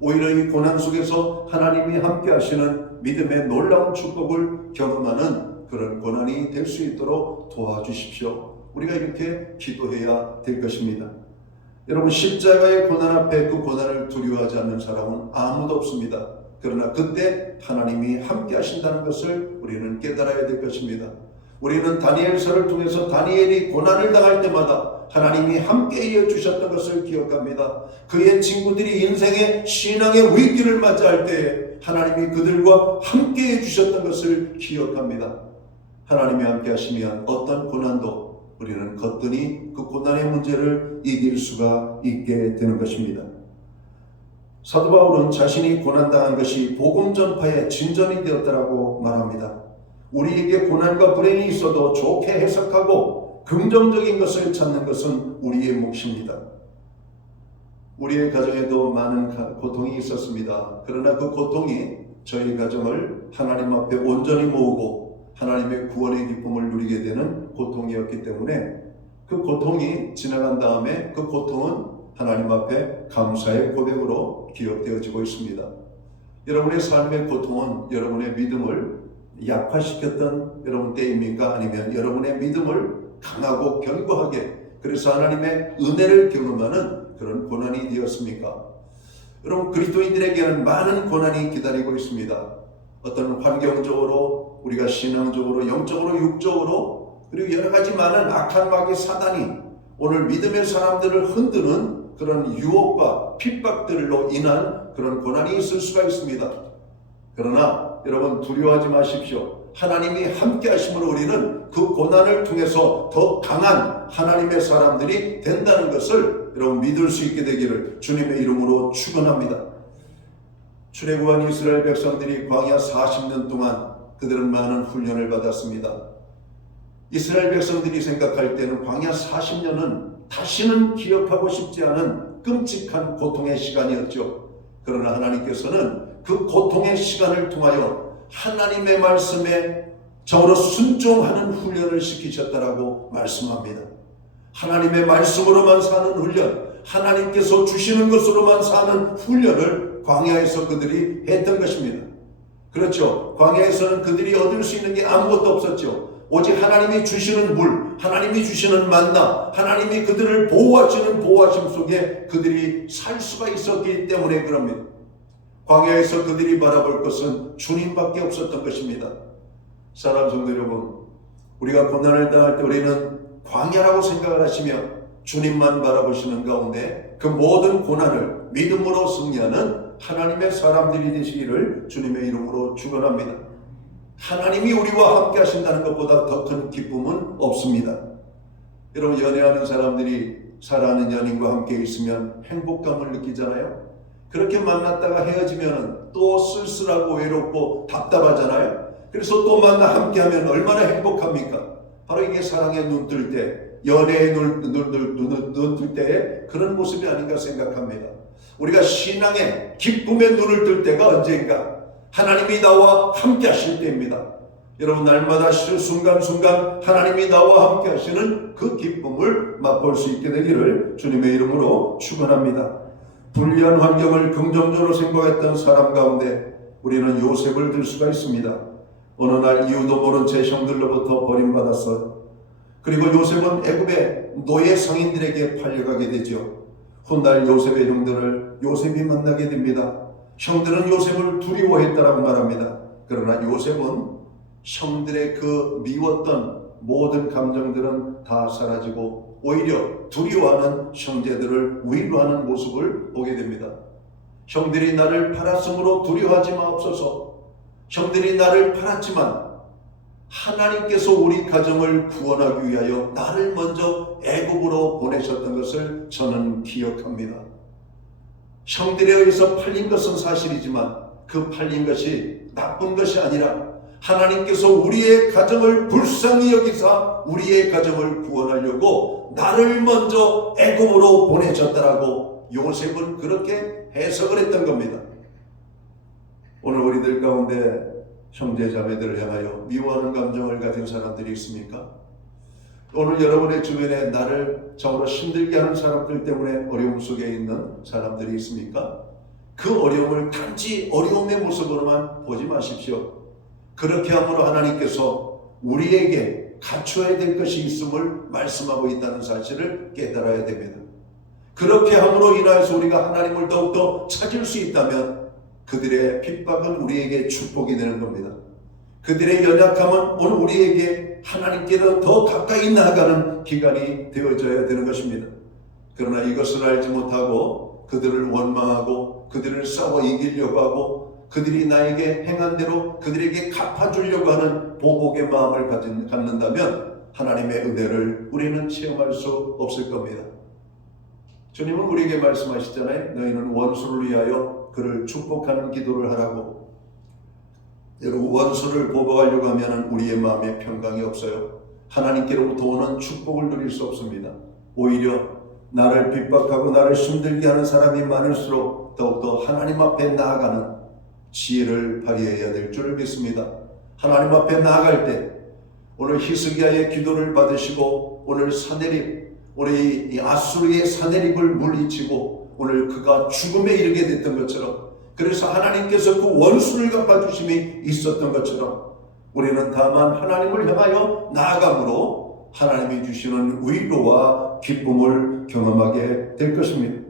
오히려 이 고난 속에서 하나님이 함께 하시는 믿음의 놀라운 축복을 경험하는 그런 고난이 될 수 있도록 도와주십시오. 우리가 이렇게 기도해야 될 것입니다. 여러분 십자가의 고난 앞에 그 고난을 두려워하지 않는 사람은 아무도 없습니다. 그러나 그때 하나님이 함께 하신다는 것을 우리는 깨달아야 될 것입니다. 우리는 다니엘서를 통해서 다니엘이 고난을 당할 때마다 하나님이 함께 이어 주셨던 것을 기억합니다. 그의 친구들이 인생의 신앙의 위기를 맞이할 때에 하나님이 그들과 함께 해 주셨던 것을 기억합니다. 하나님이 함께 하시면 어떤 고난도 우리는 거뜬히 그 고난의 문제를 이길 수가 있게 되는 것입니다. 사도 바울은 자신이 고난당한 것이 복음 전파의 진전이 되었다라고 말합니다. 우리에게 고난과 불행이 있어도 좋게 해석하고 긍정적인 것을 찾는 것은 우리의 몫입니다. 우리의 가정에도 많은 고통이 있었습니다. 그러나 그 고통이 저희 가정을 하나님 앞에 온전히 모으고 하나님의 구원의 기쁨을 누리게 되는 고통이었기 때문에 그 고통이 지나간 다음에 그 고통은 하나님 앞에 감사의 고백으로 기억되어지고 있습니다. 여러분의 삶의 고통은 여러분의 믿음을 약화시켰던 여러분 때입니까? 아니면 여러분의 믿음을 강하고 견고하게 그래서 하나님의 은혜를 경험하는 그런 고난이 되었습니까? 여러분 그리스도인들에게는 많은 고난이 기다리고 있습니다. 어떤 환경적으로 우리가 신앙적으로 영적으로 육적으로 그리고 여러 가지 많은 악한 마귀 사단이 오늘 믿음의 사람들을 흔드는 그런 유혹과 핍박들로 인한 그런 고난이 있을 수가 있습니다. 그러나 여러분 두려워하지 마십시오. 하나님이 함께 하심으로 우리는 그 고난을 통해서 더 강한 하나님의 사람들이 된다는 것을 여러분 믿을 수 있게 되기를 주님의 이름으로 축원합니다. 출애굽한 이스라엘 백성들이 광야 40년 동안 그들은 많은 훈련을 받았습니다. 이스라엘 백성들이 생각할 때는 광야 40년은 다시는 기억하고 싶지 않은 끔찍한 고통의 시간이었죠. 그러나 하나님께서는 그 고통의 시간을 통하여 하나님의 말씀에 정으로 순종하는 훈련을 시키셨다라고 말씀합니다. 하나님의 말씀으로만 사는 훈련, 하나님께서 주시는 것으로만 사는 훈련을 광야에서 그들이 했던 것입니다. 그렇죠. 광야에서는 그들이 얻을 수 있는 게 아무것도 없었죠. 오직 하나님이 주시는 물, 하나님이 주시는 만나, 하나님이 그들을 보호하시는 보호하심 속에 그들이 살 수가 있었기 때문에 그럽니다. 광야에서 그들이 바라볼 것은 주님밖에 없었던 것입니다. 사랑하는 성도 여러분, 우리가 고난을 당할 때 우리는 광야라고 생각을 하시며 주님만 바라보시는 가운데 그 모든 고난을 믿음으로 승리하는 하나님의 사람들이 되시기를 주님의 이름으로 축원합니다. 하나님이 우리와 함께 하신다는 것보다 더 큰 기쁨은 없습니다. 여러분, 연애하는 사람들이 사랑하는 연인과 함께 있으면 행복감을 느끼잖아요. 그렇게 만났다가 헤어지면 또 쓸쓸하고 외롭고 답답하잖아요. 그래서 또 만나 함께하면 얼마나 행복합니까? 바로 이게 사랑에 눈 뜰 때, 연애에 눈 뜰 때의 그런 모습이 아닌가 생각합니다. 우리가 신앙의 기쁨에 눈을 뜰 때가 언제인가? 하나님이 나와 함께 하실 때입니다. 여러분, 날마다 순간순간 하나님이 나와 함께 하시는 그 기쁨을 맛볼 수 있게 되기를 주님의 이름으로 축원합니다. 불리한 환경을 긍정적으로 생각했던 사람 가운데 우리는 요셉을 들 수가 있습니다. 어느 날 이유도 모른 제 형들로부터 버림받았어요. 그리고 요셉은 애굽의 노예 상인들에게 팔려가게 되죠. 훗날 요셉의 형들을 요셉이 만나게 됩니다. 형들은 요셉을 두려워했다라고 말합니다. 그러나 요셉은 형들의 그 미웠던 모든 감정들은 다 사라지고 오히려 두려워하는 형제들을 위로하는 모습을 보게 됩니다. 형들이 나를 팔았으므로 두려워하지 마옵소서. 형들이 나를 팔았지만 하나님께서 우리 가정을 구원하기 위하여 나를 먼저 애굽으로 보내셨던 것을 저는 기억합니다. 형들에 의해서 팔린 것은 사실이지만 그 팔린 것이 나쁜 것이 아니라 하나님께서 우리의 가정을 불쌍히 여기사 우리의 가정을 구원하려고 나를 먼저 애굽으로 보내셨다라고 요셉은 그렇게 해석을 했던 겁니다. 오늘 우리들 가운데 형제 자매들을 향하여 미워하는 감정을 가진 사람들이 있습니까? 오늘 여러분의 주변에 나를 정으로 힘들게 하는 사람들 때문에 어려움 속에 있는 사람들이 있습니까? 그 어려움을 단지 어려움의 모습으로만 보지 마십시오. 그렇게 함으로 하나님께서 우리에게 갖춰야 될 것이 있음을 말씀하고 있다는 사실을 깨달아야 됩니다. 그렇게 함으로 인하여서 우리가 하나님을 더욱더 찾을 수 있다면 그들의 핍박은 우리에게 축복이 되는 겁니다. 그들의 연약함은 오늘 우리에게 하나님께로 더 가까이 나아가는 기간이 되어져야 되는 것입니다. 그러나 이것을 알지 못하고 그들을 원망하고 그들을 싸워 이기려고 하고 그들이 나에게 행한 대로 그들에게 갚아주려고 하는 보복의 마음을 갖는다면 하나님의 은혜를 우리는 체험할 수 없을 겁니다. 주님은 우리에게 말씀하시잖아요. 너희는 원수를 위하여 그를 축복하는 기도를 하라고. 여러분, 원수를 보복하려고 하면 우리의 마음에 평강이 없어요. 하나님께로부터 오는 축복을 누릴 수 없습니다. 오히려 나를 핍박하고 나를 힘들게 하는 사람이 많을수록 더욱더 하나님 앞에 나아가는 지혜를 발휘해야 될 줄 믿습니다. 하나님 앞에 나아갈 때 오늘 히스기야의 기도를 받으시고 오늘 사내립, 오늘 이 아수르의 사내립을 물리치고 오늘 그가 죽음에 이르게 됐던 것처럼, 그래서 하나님께서 그 원수를 갚아주심이 있었던 것처럼 우리는 다만 하나님을 향하여 나아감으로 하나님이 주시는 위로와 기쁨을 경험하게 될 것입니다.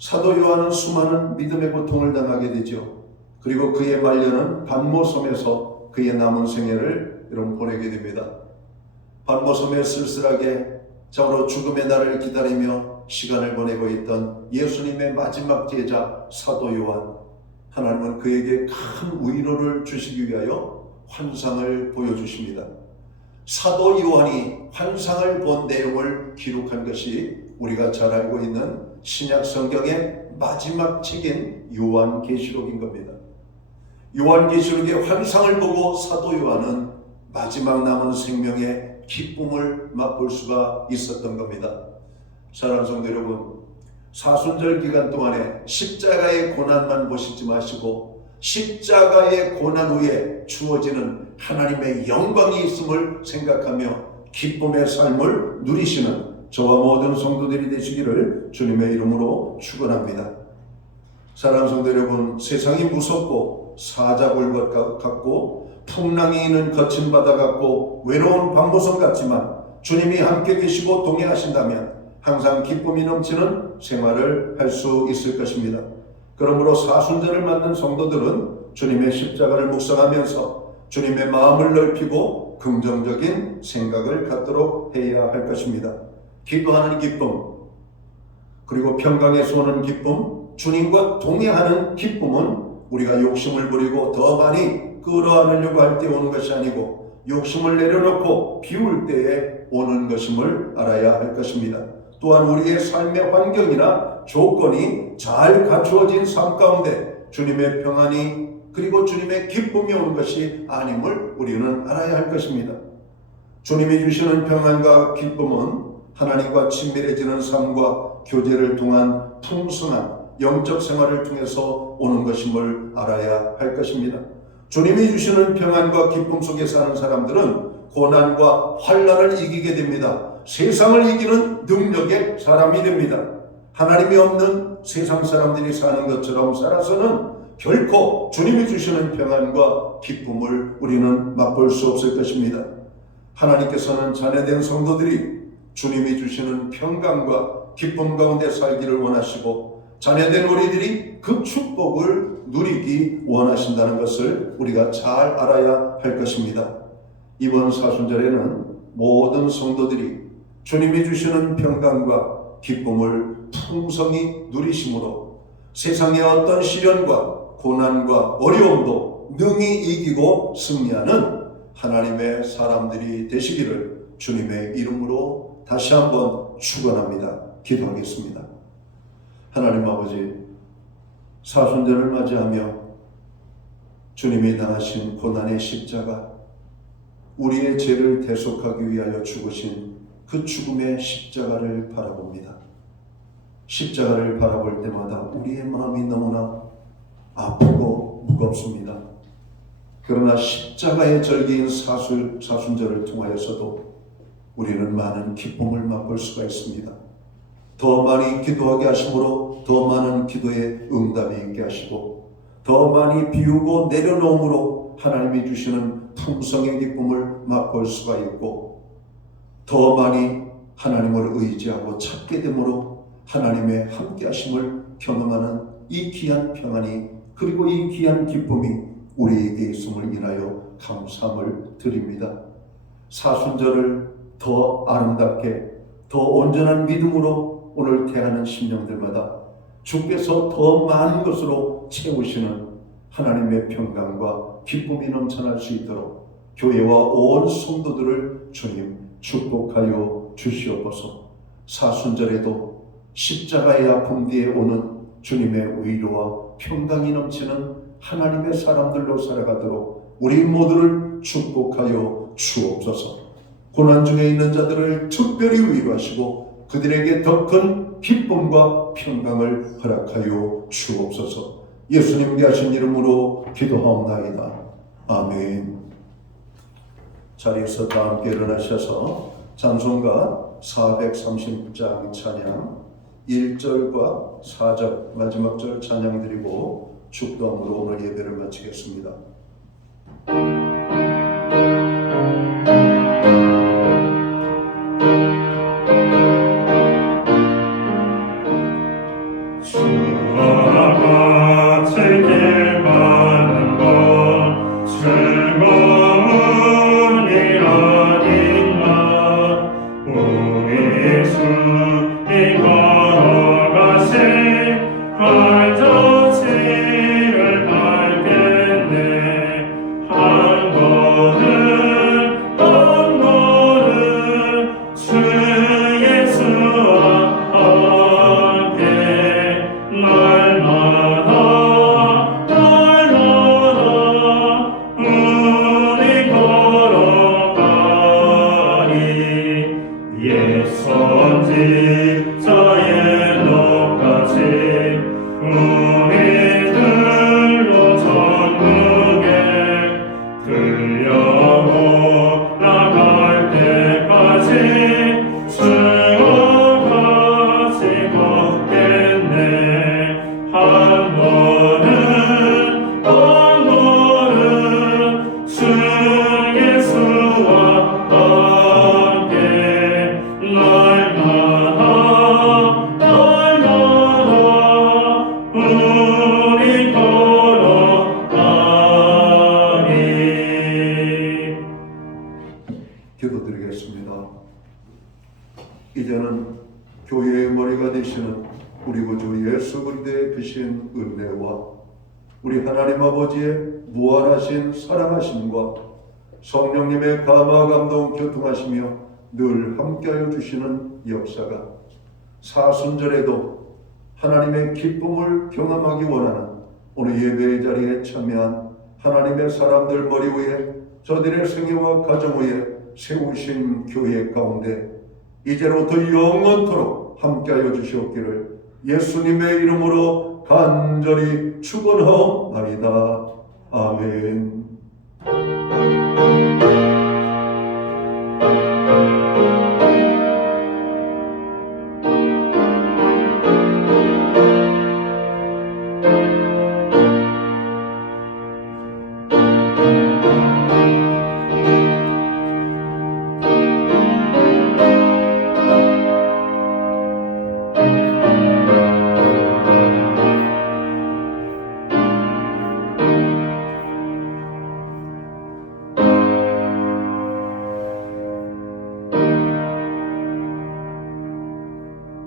사도 요한은 수많은 믿음의 고통을 당하게 되죠. 그리고 그의 말년은 반모섬에서 그의 남은 생애를 여러분 보내게 됩니다. 반모섬에 쓸쓸하게 참으로 죽음의 날을 기다리며 시간을 보내고 있던 예수님의 마지막 제자 사도 요한, 하나님은 그에게 큰 위로를 주시기 위하여 환상을 보여주십니다. 사도 요한이 환상을 본 내용을 기록한 것이 우리가 잘 알고 있는 신약 성경의 마지막 책인 요한계시록인 겁니다. 요한계시록의 환상을 보고 사도 요한은 마지막 남은 생명의 기쁨을 맛볼 수가 있었던 겁니다. 사랑하는 성도 여러분, 사순절 기간 동안에 십자가의 고난만 보시지 마시고 십자가의 고난 후에 주어지는 하나님의 영광이 있음을 생각하며 기쁨의 삶을 누리시는 저와 모든 성도들이 되시기를 주님의 이름으로 축원합니다. 사랑하는 성도 여러분, 세상이 무섭고 사자굴 것 같고 풍랑이 있는 거친 바다 같고 외로운 밤모섬 같지만 주님이 함께 계시고 동행하신다면 항상 기쁨이 넘치는 생활을 할 수 있을 것입니다. 그러므로 사순절을 맞는 성도들은 주님의 십자가를 묵상하면서 주님의 마음을 넓히고 긍정적인 생각을 갖도록 해야 할 것입니다. 기도하는 기쁨, 그리고 평강에서 오는 기쁨, 주님과 동행하는 기쁨은 우리가 욕심을 부리고 더 많이 끌어안으려고 할 때 오는 것이 아니고 욕심을 내려놓고 비울 때에 오는 것임을 알아야 할 것입니다. 또한 우리의 삶의 환경이나 조건이 잘 갖추어진 삶 가운데 주님의 평안이 그리고 주님의 기쁨이 오는 것이 아님을 우리는 알아야 할 것입니다. 주님이 주시는 평안과 기쁨은 하나님과 친밀해지는 삶과 교제를 통한 풍성한 영적 생활을 통해서 오는 것임을 알아야 할 것입니다. 주님이 주시는 평안과 기쁨 속에 사는 사람들은 고난과 환난을 이기게 됩니다. 세상을 이기는 능력의 사람이 됩니다. 하나님이 없는 세상 사람들이 사는 것처럼 살아서는 결코 주님이 주시는 평안과 기쁨을 우리는 맛볼 수 없을 것입니다. 하나님께서는 자녀된 성도들이 주님이 주시는 평강과 기쁨 가운데 살기를 원하시고 자녀된 우리들이 그 축복을 누리기 원하신다는 것을 우리가 잘 알아야 할 것입니다. 이번 사순절에는 모든 성도들이 주님이 주시는 평강과 기쁨을 풍성히 누리심으로 세상의 어떤 시련과 고난과 어려움도 능히 이기고 승리하는 하나님의 사람들이 되시기를 주님의 이름으로 다시 한번 축원합니다. 기도하겠습니다. 하나님 아버지, 사순절을 맞이하며 주님이 당하신 고난의 십자가, 우리의 죄를 대속하기 위하여 죽으신 그 죽음의 십자가를 바라봅니다. 십자가를 바라볼 때마다 우리의 마음이 너무나 아프고 무겁습니다. 그러나 십자가의 절기인 사순절을 통하여서도 우리는 많은 기쁨을 맛볼 수가 있습니다. 더 많이 기도하게 하심으로 더 많은 기도에 응답이 있게 하시고 더 많이 비우고 내려놓음으로 하나님이 주시는 풍성의 기쁨을 맛볼 수가 있고 더 많이 하나님을 의지하고 찾게 되므로 하나님의 함께 하심을 경험하는 이 귀한 평안이 그리고 이 귀한 기쁨이 우리에게 있음을 인하여 감사함을 드립니다. 사순절을 더 아름답게 더 온전한 믿음으로 오늘 태어나는 심령들마다 주께서 더 많은 것으로 채우시는 하나님의 평강과 기쁨이 넘쳐날 수 있도록 교회와 온 성도들을 주님 축복하여 주시옵소서. 사순절에도 십자가의 아픔 뒤에 오는 주님의 위로와 평강이 넘치는 하나님의 사람들로 살아가도록 우리 모두를 축복하여 주옵소서. 고난 중에 있는 자들을 특별히 위로하시고 그들에게 더 큰 기쁨과 평강을 허락하여 주옵소서. 예수님께 하신 이름으로 기도하옵나이다. 아멘. 자리에서 다 함께 일어나셔서 찬송가 430장 찬양 1절과 4절 마지막 절 찬양 드리고 축도함으로 오늘 예배를 마치겠습니다. 주와 같이 길 가는 건 즐거운 일 아닌가. 우리 교회의 머리가 되시는 우리 구주 예수 그리스도의 크신 은혜와 우리 하나님 아버지의 무한하신 사랑하심과 성령님의 감화 감동 교통하시며 늘 함께하여 주시는 역사가 사순절에도 하나님의 기쁨을 경험하기 원하는 오늘 예배의 자리에 참여한 하나님의 사람들 머리 위에 저들의 생애와 가정 위에 세우신 교회 가운데 이제로부터 영원토록 함께하여 주시옵기를 예수님의 이름으로 간절히 축원하옵나이다. 아멘.